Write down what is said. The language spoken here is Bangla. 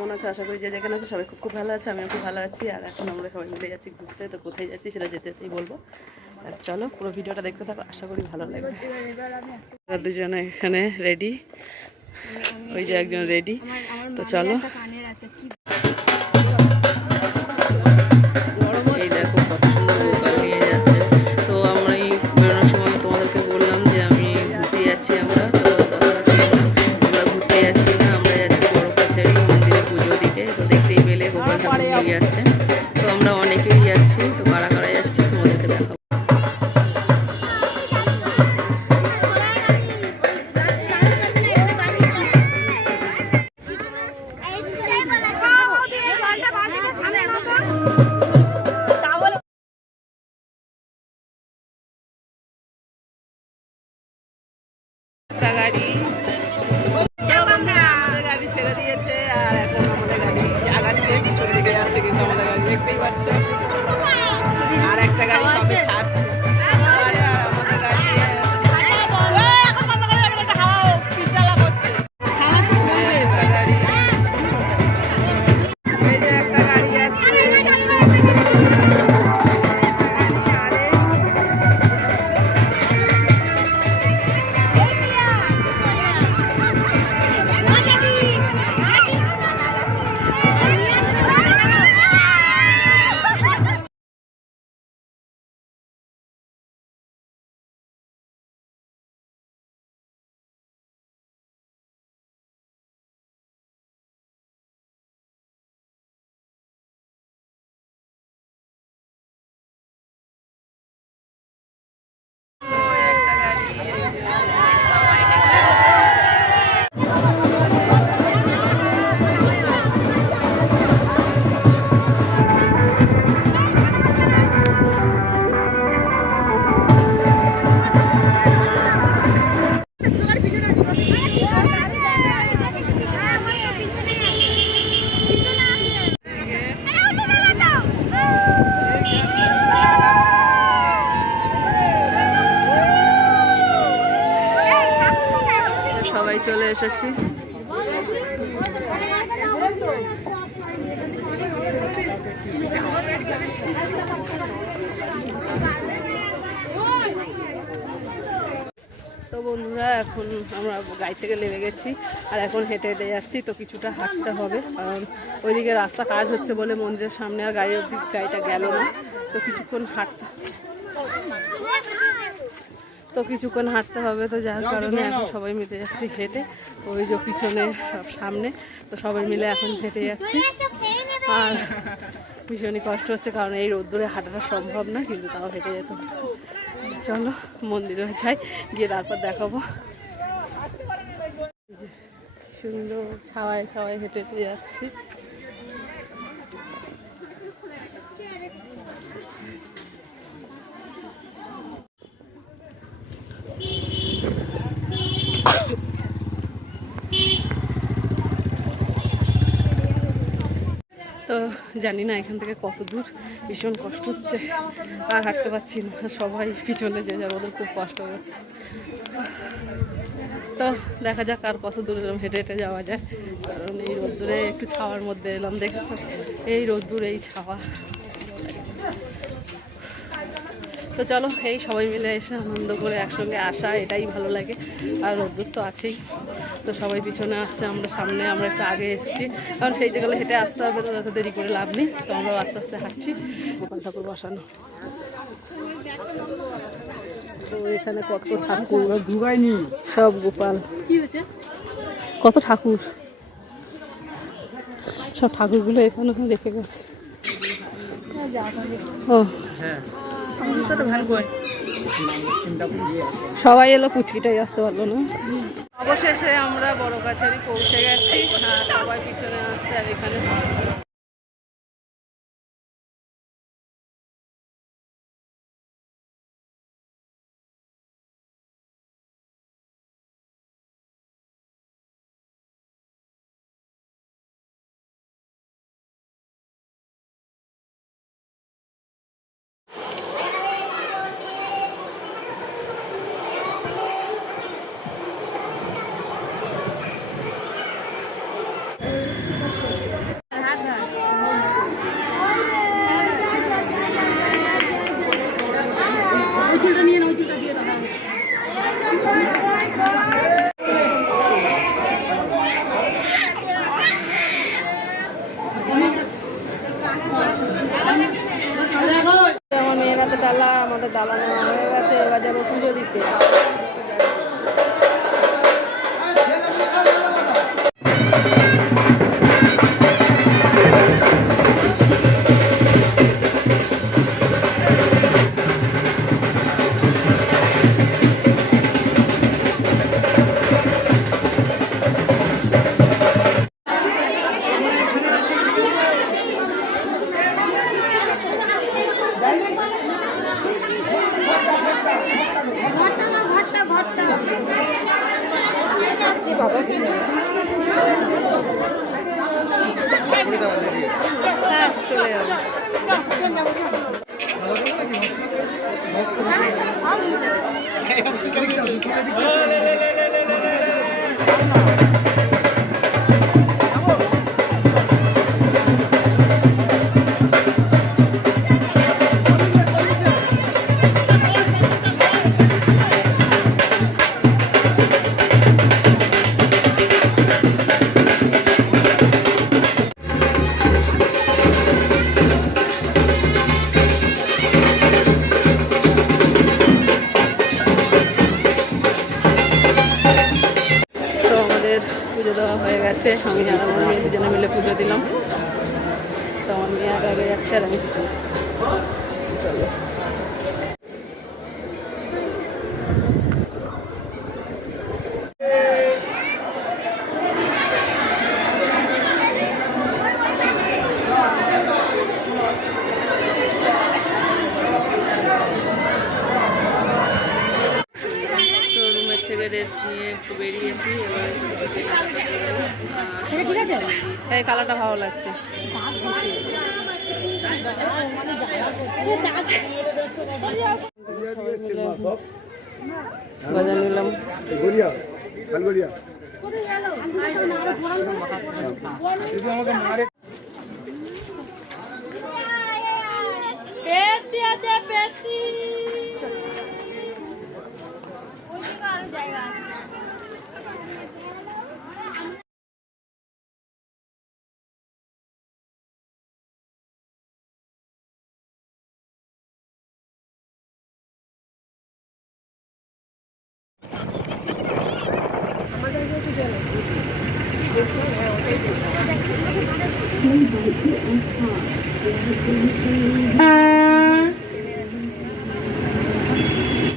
কেমন আছে? আশা করি যে যেখানে আছে সবাই খুব খুব ভালো আছে, আমিও খুব ভালো আছি। আর এখন আমরা সবাই মিলে যাচ্ছি ঘুরতে। তো কোথায় যাচ্ছি সেটা যেতে যেতেই বলবো। আর চলো পুরো ভিডিওটা দেখতে থাকো, আশা করি ভালো লাগবে। দুজনে এখানে রেডি, ওই যে একজন রেডি। তো চলো, এই দেখো কত সুন্দর গোপাল নিয়ে যাচ্ছে। তো আমরা এই বেরোনোর সময় তোমাদেরকে বললাম যে আমি ঘুরতে যাচ্ছি। আমরা আমরা ঘুরতে যাচ্ছি না, আমরা যাচ্ছি বড় কাছারি মন্দিরে পুজো দিতে। তো দেখতেই পেলে গোপাল ঠাকুর নিয়ে যাচ্ছে। তো আমরা অনেকেই যাচ্ছি, তো কারা কারা যাচ্ছি তোমাদেরকে দেখাবো। গাড়ি আমাদের গাড়ি ছেড়ে দিয়েছে আর এখন আমাদের গাড়ি আগাচ্ছে, পিছনের দিকে যাচ্ছে, কিন্তু আমাদের গাড়ি দেখতেই পাচ্ছ। আর একটা গাড়ি সবে ছাড়ছে। সবাই চলে এসেছি। তো বন্ধুরা এখন আমরা গাড়ি থেকে নেমে গেছি আর এখন হেঁটে হেঁটে যাচ্ছি। তো কিছুটা হাঁটতে হবে, কারণ ওইদিকে রাস্তা কাজ হচ্ছে বলে মন্দিরের সামনে আর গাড়িটা গেল না। তো কিছুক্ষণ হাঁটতে হবে। তো যার কারণে এখন সবাই মিলে যাচ্ছি হেঁটে। ওই যে পিছনে সব সামনে, তো সবাই মিলে এখন হেঁটে যাচ্ছি। আর ভীষণই কষ্ট হচ্ছে, কারণ এই রোদ্দুরে হাঁটাটা সম্ভব না, কিন্তু তাও হেঁটে যেতে হচ্ছে। চলো মন্দিরে যাই, গিয়ে তারপর দেখাবো। সুন্দর ছাওয়ায় ছাওয়ায় হেঁটে হেঁটে যাচ্ছি। তো জানি না এখান থেকে কত দূর, ভীষণ কষ্ট হচ্ছে, আর হাঁটতে পারছি না। সবাই পিছনে যে যার ওদের খুব কষ্ট হচ্ছে। তো দেখা যাক আর কত দূর এরকম হেঁটে হেঁটে যাওয়া যায়, কারণ এই রোদ্দুরে একটু ছাওয়ার মধ্যে এলাম। দেখেছো এই রোদ্দুর, এই ছাওয়া। তো চলো এই সবাই মিলে এসে আনন্দ করে একসঙ্গে আসা, এটাই ভালো লাগে। আর রোদ্দুর তো আছেই, তো সবাই পিছনে আসছে, আমরা সামনে, আমরা একটু আগে এসেছি, কারণ সেই জায়গায় হেঁটে আসতে হবে, তো যাতে দেরি করে লাভ নেই। তো আমরাও আস্তে আস্তে হাঁটছি। গোপাল ঠাকুর বসানো, তো এখানে কত ঠাকুর, সব গোপাল, কি হয়েছে, কত ঠাকুর, সব ঠাকুরগুলো এখানে রেখে গেছে। ও সবাই এলো, পুচকিটাই আসতে পারলো না। অবশেষে আমরা বড় কাছারি পৌঁছে গেছি, সবাই পিছনে আসছে। আর এখানে হ্যাঁ চলে যাবো। তো আমাদের পুজো দেওয়া হয়ে গেছে, আমি আর আমার মেয়ে দুজনে মিলে পুজো দিলাম। তো আমার মেয়ে আগে আগে যাচ্ছে আর আমি চলো। তো রুমের থেকে রেস্ট নিয়ে একটু বেরিয়েছি, এবারে কিছু কেনাকাটা করবো। এই কালারটা ভালো লাগছে। বাজার নিলাম।